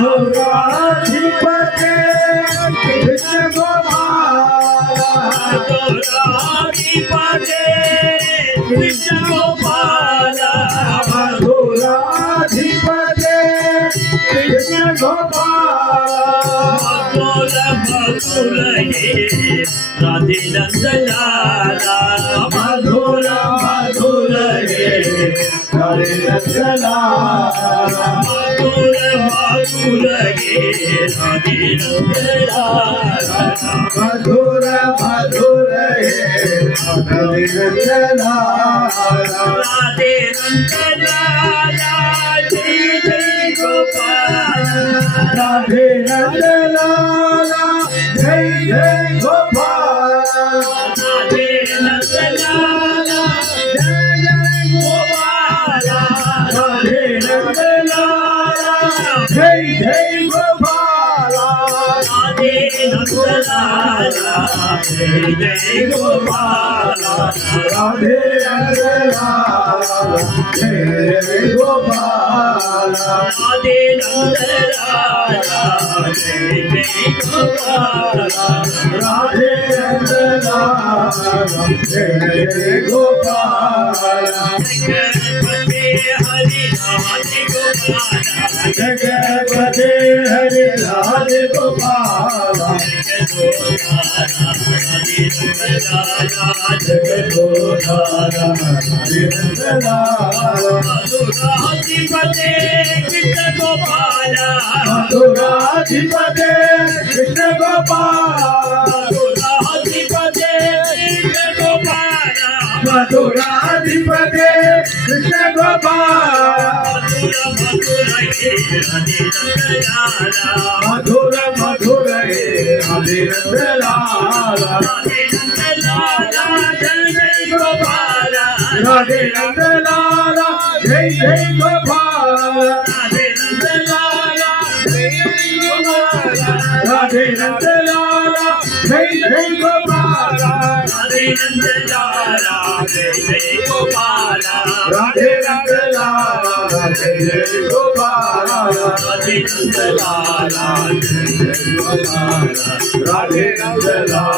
मधुराधिपते कृष्ण गोपाला मधुराधिपते कृष्ण गोपाला मधुराधिपते कृष्ण गोपाला मधुर मधुर हे राधे नंदलाला मधुर मधुर हे राधे नंदलाला मधुर मधुर हे राधे नंदलाला मधुर मधुर हे राधे नंदलाला राधे नंदलाला जय जय गोपाल राधे नंदलाला जय जय गोपाल राधे नंदलाला जय जय गोपाल राधे नंदलाला जय जय गोपाल राधे नंदलाला जय जय गोपाल राधे नंदलाला जय जय गोपाल राधे नंदलाला जय जय गोपाल राधे नंदलाला जय जय गोपाल जगपते हरि राधे गोपाल जगपते हरि राधे गोपाल जगद्गोधारा हरि नंदलाला मधुराधिपते कृष्ण गोपाल मधुराधिपते कृष्ण गोपाल मधुराधिपते कृष्ण गोपाल मधुराधिपते कृष्ण गोपाल मधुर मधुर हे राधे मधुर मधुर हे राधे नंदलाला नंदलाला राधे नंदलाला जय जय गोपाल राधे नंदलाला जय जय गोपाल राधे नंदलाला जय जय गोपाल राधे नंदलाला जय जय गोपाल राधे नंदलाला जय जय गोपाल राधे नंदलाला जय जय गोपाल राधे नंदलाला जय जय गोपाल राधे नंदलाला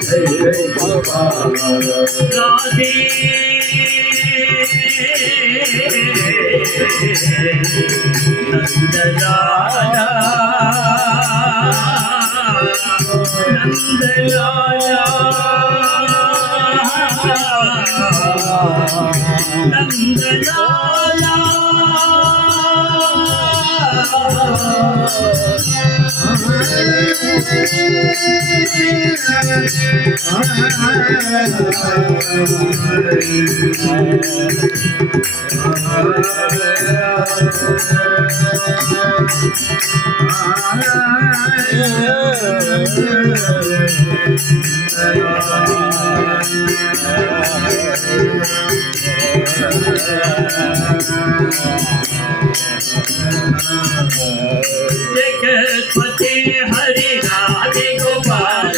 जय जय गोपाल राधे नंदलाला जगतपते हरि राधे गोपाल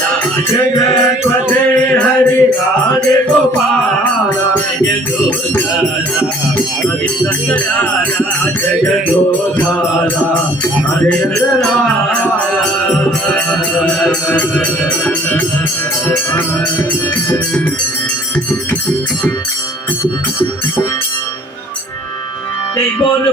जगतपते हरि राधे गोपाल जगदोधारा हरि नंदलाला जगद्गोधारा हरि नंदलाला जय बोल